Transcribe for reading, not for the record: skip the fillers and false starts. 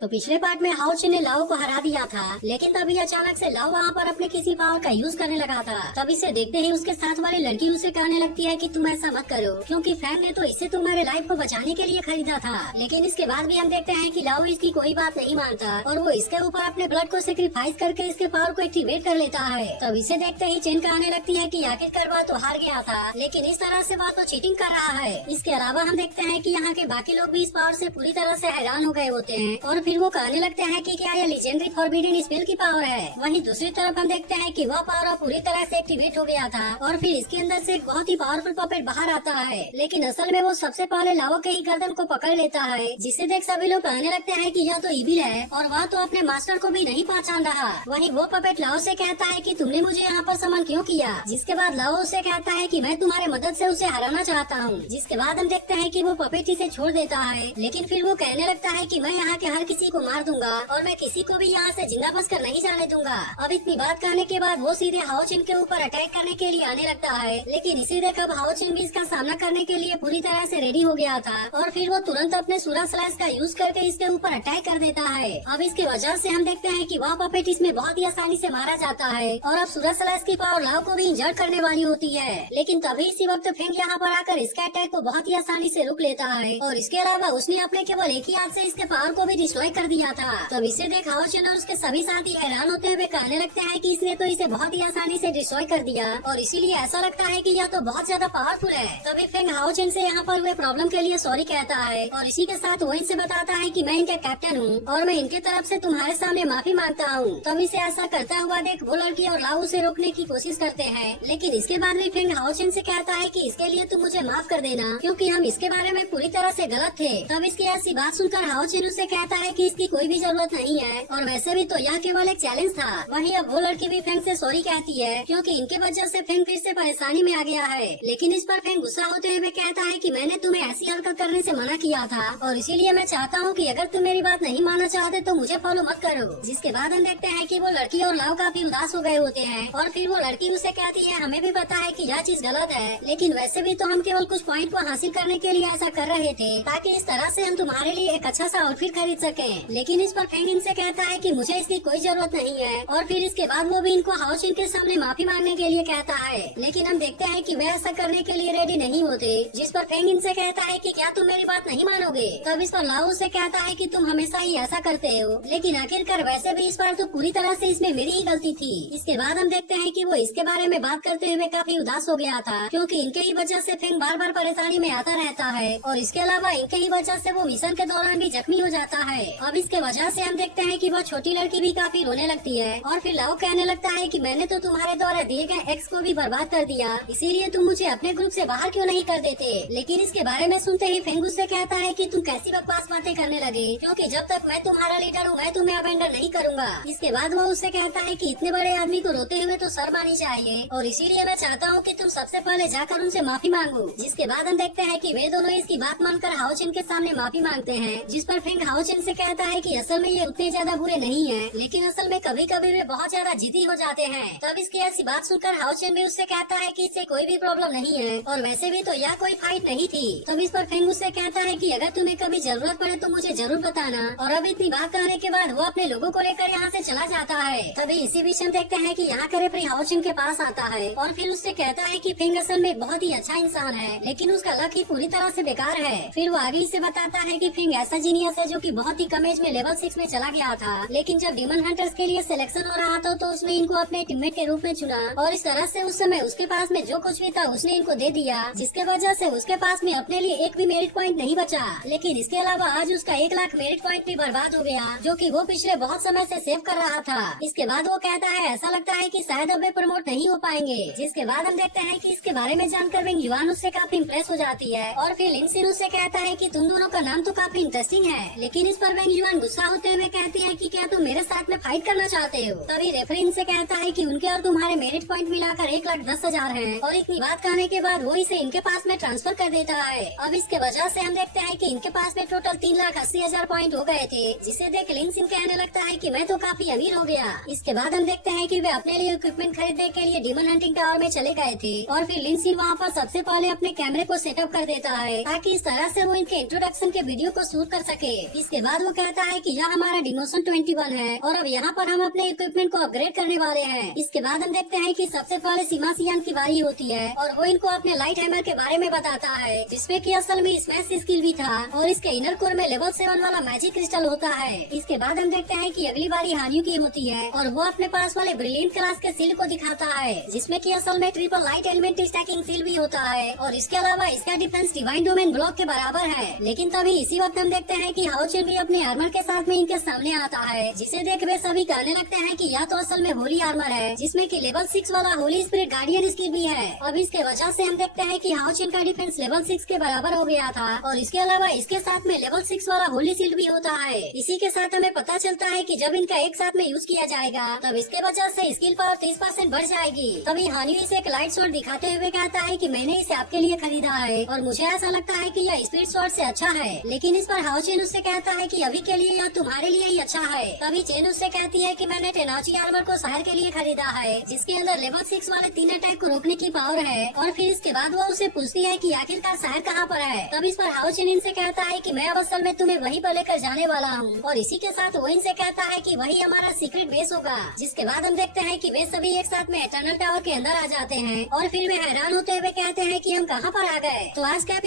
तो पिछले पार्ट में हाओ चिन ने लाओ को हरा दिया था, लेकिन तभी अचानक से लाओ वहाँ पर अपने किसी पावर का यूज करने लगा था। तब इसे देखते ही उसके साथ वाली लड़की उसे कहने लगती है कि तुम ऐसा मत करो, क्योंकि फैन ने तो इसे तुम्हारे लाइफ को बचाने के लिए खरीदा था। लेकिन इसके बाद भी हम देखते हैं कि लाओ इसकी कोई बात नहीं मानता और वो इसके ऊपर अपने ब्लड को सेक्रीफाइस करके इसके पावर को एक्टिवेट कर लेता है। तब इसे देखते ही चिन कहने लगती है कि आखिरकार वह तो हार गया था, लेकिन इस तरह से वह तो चीटिंग कर रहा है। इसके अलावा हम देखते हैं कि यहाँ के बाकी लोग भी इस पावर से पूरी तरह से हैरान हो गए होते हैं और फिर वो कहने लगते हैं कि क्या यह लीजेंडरी फॉरबिडन स्पेल की पावर है। वहीं दूसरी तरफ हम देखते हैं कि वह पावर पूरी तरह से एक्टिवेट हो गया था और फिर इसके अंदर से एक बहुत ही पावरफुल पपेट बाहर आता है, लेकिन असल में वो सबसे पहले लाओ के ही गर्दन को पकड़ लेता है, जिसे देख सभी लोग कहने लगते हैं कि यह तो इविल है और वह तो अपने मास्टर को भी नहीं पहचान रहा। वहीं वो पपेट लाओ से कहता है कि तुमने मुझे यहाँ पर समन क्यों किया, जिसके बाद लाओ उसे कहता है कि मैं तुम्हारे मदद से उसे हराना चाहता हूँ। जिसके बाद हम देखते हैं कि वो पपेट इसे छोड़ देता है, लेकिन फिर वो कहने लगता है कि मैं यहाँ के हर किसी को मार दूंगा और मैं किसी को भी यहाँ से जिंदा बच कर नहीं जाने दूंगा। अब इतनी बात कहने के बाद वो सीधे हाओ चिन के ऊपर अटैक करने के लिए आने लगता है, लेकिन इसी देख अब हाओ चिन भी इसका सामना करने के लिए पूरी तरह से रेडी हो गया था और फिर वो तुरंत अपने सूरा स्लैश का यूज करके इसके ऊपर अटैक कर देता है। अब इसके वजह से हम देखते हैं कि वह पपेट इसमें बहुत ही आसानी से मारा जाता है और अब सूरा स्लैश की पावर लाओ को भी इंजर्ड करने वाली होती है, लेकिन तभी इसी वक्त फेंग यहाँ पर आकर इसके अटैक को बहुत ही आसानी से रोक लेता है और इसके अलावा उसने अपने केवल एक ही हाथ से इसके पावर को भी डिस्ट्रॉय कर दिया था। तब इसे देख हाओ चिन और उसके सभी साथी हैरान होते हुए कहने लगते हैं कि इसने तो इसे बहुत ही आसानी से डिस्ट्रॉय कर दिया और इसीलिए ऐसा लगता है कि यह तो बहुत ज्यादा पावरफुल है। तभी फेंग हाओ चिन से यहाँ पर हुए प्रॉब्लम के लिए सॉरी कहता है और इसी के साथ वो इनसे बताता है कि मैं इनका कैप्टन हूँ और मैं इनके तरफ से तुम्हारे सामने माफी मांगता हूँ। तब इसे ऐसा करता हुआ देख वो लड़की और लाओ उसे रोकने की कोशिश करते हैं, लेकिन इसके बाद भी फेंग हाओ चिन से कहता है कि इसके लिए तुम मुझे माफ कर देना, क्योंकि हम इसके बारे में पूरी तरह से गलत थे। तब इसकी ऐसी बात सुनकर हाओ चिन उसे कहता है कि इसकी कोई भी जरूरत नहीं है और वैसे भी तो यह केवल एक चैलेंज था। वहीं अब वो लड़की भी फेंग से सॉरी कहती है, क्योंकि इनके वजह से फेंग फिर से परेशानी में आ गया है, लेकिन इस पर फेंग गुस्सा होते हुए कहता है कि मैंने तुम्हें ऐसी हरकत करने से मना किया था और इसीलिए मैं चाहता हूँ कि अगर तुम मेरी बात नहीं मानना चाहते तो मुझे फॉलो मत करो। जिसके बाद हम देखते हैं कि वो लड़की और लाओ काफी उदास हो गए होते हैं और फिर वो लड़की उसे कहती है हमें भी पता है कि यह चीज गलत है, लेकिन वैसे भी तो हम केवल कुछ पॉइंट को हासिल करने के लिए ऐसा कर रहे थे ताकि इस तरह से हम तुम्हारे लिए एक अच्छा सा आउटफिट खरीद सके। लेकिन इस पर फेंग इनसे कहता है कि मुझे इसकी कोई जरूरत नहीं है और फिर इसके बाद वो भी इनको हाओ चिन के सामने माफी मांगने के लिए कहता है, लेकिन हम देखते हैं कि वे ऐसा करने के लिए रेडी नहीं होते। जिस पर फेंग इनसे कहता है कि क्या तुम मेरी बात नहीं मानोगे। तब इस पर लाओ से कहता है कि तुम हमेशा ही ऐसा करते हो, लेकिन आखिरकार वैसे भी इस बार तो पूरी तरह से इसमें मेरी ही गलती थी। इसके बाद हम देखते हैं कि वो इसके बारे में बात करते हुए काफी उदास हो गया था, क्योंकि इनके ही वजह से फेंग बार बार परेशानी में आता रहता है और इसके अलावा इनके ही वजह से वो मिशन के दौरान भी जख्मी हो जाता है। अब इसके वजह से हम देखते हैं कि वो छोटी लड़की भी काफी रोने लगती है और फिर लाओ कहने लगता है कि मैंने तो तुम्हारे द्वारा दिए गए एक्स को भी बर्बाद कर दिया, इसीलिए तुम मुझे अपने ग्रुप से बाहर क्यों नहीं कर देते। लेकिन इसके बारे में सुनते ही फेंग उससे कहता है कि तुम कैसी बकवास बातें करने लगे, क्योंकि जब तक मैं तुम्हारा लीडर हूँ मैं तुम्हें अबेंडन नहीं करूंगा। इसके बाद वो उससे कहता है कि इतने बड़े आदमी को रोते हुए तो शर्म आनी चाहिए और इसीलिए मैं चाहता हूँ कि तुम सबसे पहले जाकर उनसे माफी मांगो। जिसके बाद हम देखते हैं कि वे दोनों इसकी बात मानकर हाओ चिन के सामने माफी मांगते हैं, जिस पर फेंग हाओ चिन से कहता है कि असल में ये उतने ज्यादा बुरे नहीं है, लेकिन असल में कभी कभी वे बहुत ज्यादा जिद्दी हो जाते हैं। तब इसकी ऐसी बात सुनकर हाओ चिन भी उससे कहता है कि इससे कोई भी प्रॉब्लम नहीं है और वैसे भी तो यह कोई फाइट नहीं थी। तब इस पर फेंग उससे कहता है कि अगर तुम्हें कभी जरूरत पड़े तो मुझे जरूर बताना। और अब इतनी बात करने के बाद वो अपने लोगों को लेकर यहाँ से चला जाता है। तभी इसी बीच हम देखते हैं कि यहाँ का रेफरी हाओ चिन के पास आता है और फिर उससे कहता है कि फेंग असल में बहुत ही अच्छा इंसान है, लेकिन उसका लक ही पूरी तरह से बेकार है। फिर वो आगे से बताता है कि फेंग ऐसा जीनियस है जो कि बहुत ही कम एज में लेवल 6 में चला गया था, लेकिन जब डीमन हंटर्स के लिए सिलेक्शन हो रहा था तो उसने इनको अपने टीममेट के रूप में चुना और इस तरह से उस समय उसके पास में जो कुछ भी था उसने इनको दे दिया, जिसके वजह से उसके पास में अपने लिए एक भी मेरिट पॉइंट नहीं बचा। लेकिन इसके अलावा आज उसका 1 लाख मेरिट पॉइंट भी बर्बाद हो गया, जो कि वो पिछले बहुत समय से सेव कर रहा था। इसके बाद वो कहता है ऐसा लगता है कि शायद अब वे प्रमोट नहीं हो पाएंगे। जिसके बाद हम देखते हैं कि इसके बारे में जानकर वेंग युआन उससे काफी इम्प्रेस हो जाती है और फिर लिंग सिन उससे कहता है कि तुम दोनों का नाम तो काफी इंटरेस्टिंग है, लेकिन इस पर वेंग युआन गुस्सा होते हुए कहती है कि क्या तुम मेरे साथ में फाइट करना चाहते हो। तभी रेफरी इनसे कहता है कि उनके और तुम्हारे मेरिट पॉइंट मिलाकर 1,10,000 है और इतनी बात कहने के बाद वो इसे इनके पास में ट्रांसफर कर देता है। अब इसके वजह से हम देखते हैं कि इनके पास में टोटल 3,80,000 पॉइंट हो गए थे, जिसे देख लिंग सिन कहने लगता है कि मैं तो काफी अमीर हो गया। इसके बाद हम देखते हैं कि वे अपने लिए इक्विपमेंट खरीदने के लिए डीमन हंटिंग टावर में चले गए थे और फिर लिंग सिन वहाँ पर सबसे पहले अपने कैमरे को सेटअप कर देता है ताकि इस तरह से वो इनके इंट्रोडक्शन के वीडियो को शूट कर सके। इसके बाद वो कहता है कि यह हमारा डिमोशन 21 है और अब यहाँ पर हम अपने इक्विपमेंट को अपग्रेड करने वाले हैं। इसके बाद हम देखते हैं कि सबसे पहले सीमासियान की बारी होती है और वो इनको अपने लाइट हैमर के बारे में बताता है, जिसमें कि असल में स्मैश स्किल भी था और इसके इनर कोर में लेवल 7 वाला मैजिक क्रिस्टल होता है। इसके बाद हम देखते हैं कि अगली बारी हानियों की होती है और वो अपने पास वाले ब्रिलियंट क्लास के सील को दिखाता है, जिसमें कि असल में triple light element stacking seal भी होता है और इसके अलावा इसका डिफेंस डिवाइन डोमेन ब्लॉक के बराबर है। लेकिन तभी इसी वक्त हम देखते हैं कि हाउचेन भी अपने आर्मर के साथ में इनके सामने आता है, जिसे देख वे सभी कहने लगते हैं कि यह तो असल में होली आर्मर है, जिसमें कि लेवल 6 वाला होली स्पिरिट गार्डियन स्किल भी है। अब इसके वजह से हम देखते हैं कि हाउचेन का डिफेंस लेवल 6 के बराबर हो गया था और इसके अलावा इसके साथ में लेवल 6 वाला होली सील भी होता है। इसी के साथ हमें पता चलता है कि जब इनका एक साथ में यूज किया जाएगा तब इसके वजह से स्किल पावर 30% बढ़ जाएगी। तभी हानियो इसे एक लाइट स्वॉर्ड दिखाते हुए कहता है कि मैंने इसे आपके लिए खरीदा है और मुझे ऐसा लगता है कि यह स्पिरिट स्वॉर्ड से अच्छा है। लेकिन इस पर हाउचेन उससे कहता है कि अभी के लिए यह तुम्हारे लिए ही अच्छा है। तभी चेन उससे कहती है कि मैंने टेनाची आर्मर को शहर के लिए खरीदा है, जिसके अंदर लेवल 6 वाले 3 अटैक को रोकने की पावर है। और फिर इसके बाद वो उसे पूछती है कि आखिरकार शहर कहाँ पर है। तब इस पर हाउचेन इनसे कहता है कि मैं अब असल में तुम्हें वहीं पर लेकर जाने वाला हूँ और इसी के साथ वो इनसे कहता है कि वही हमारा सीक्रेट बेस होगा। जिसके बाद हम देखते हैं कि वे सभी एक साथ में एटर्नल टावर के अंदर आ जाते हैं और फिर वे हैरान होते हुए कहते हैं कि हम कहाँ पर आ गए। तो आज का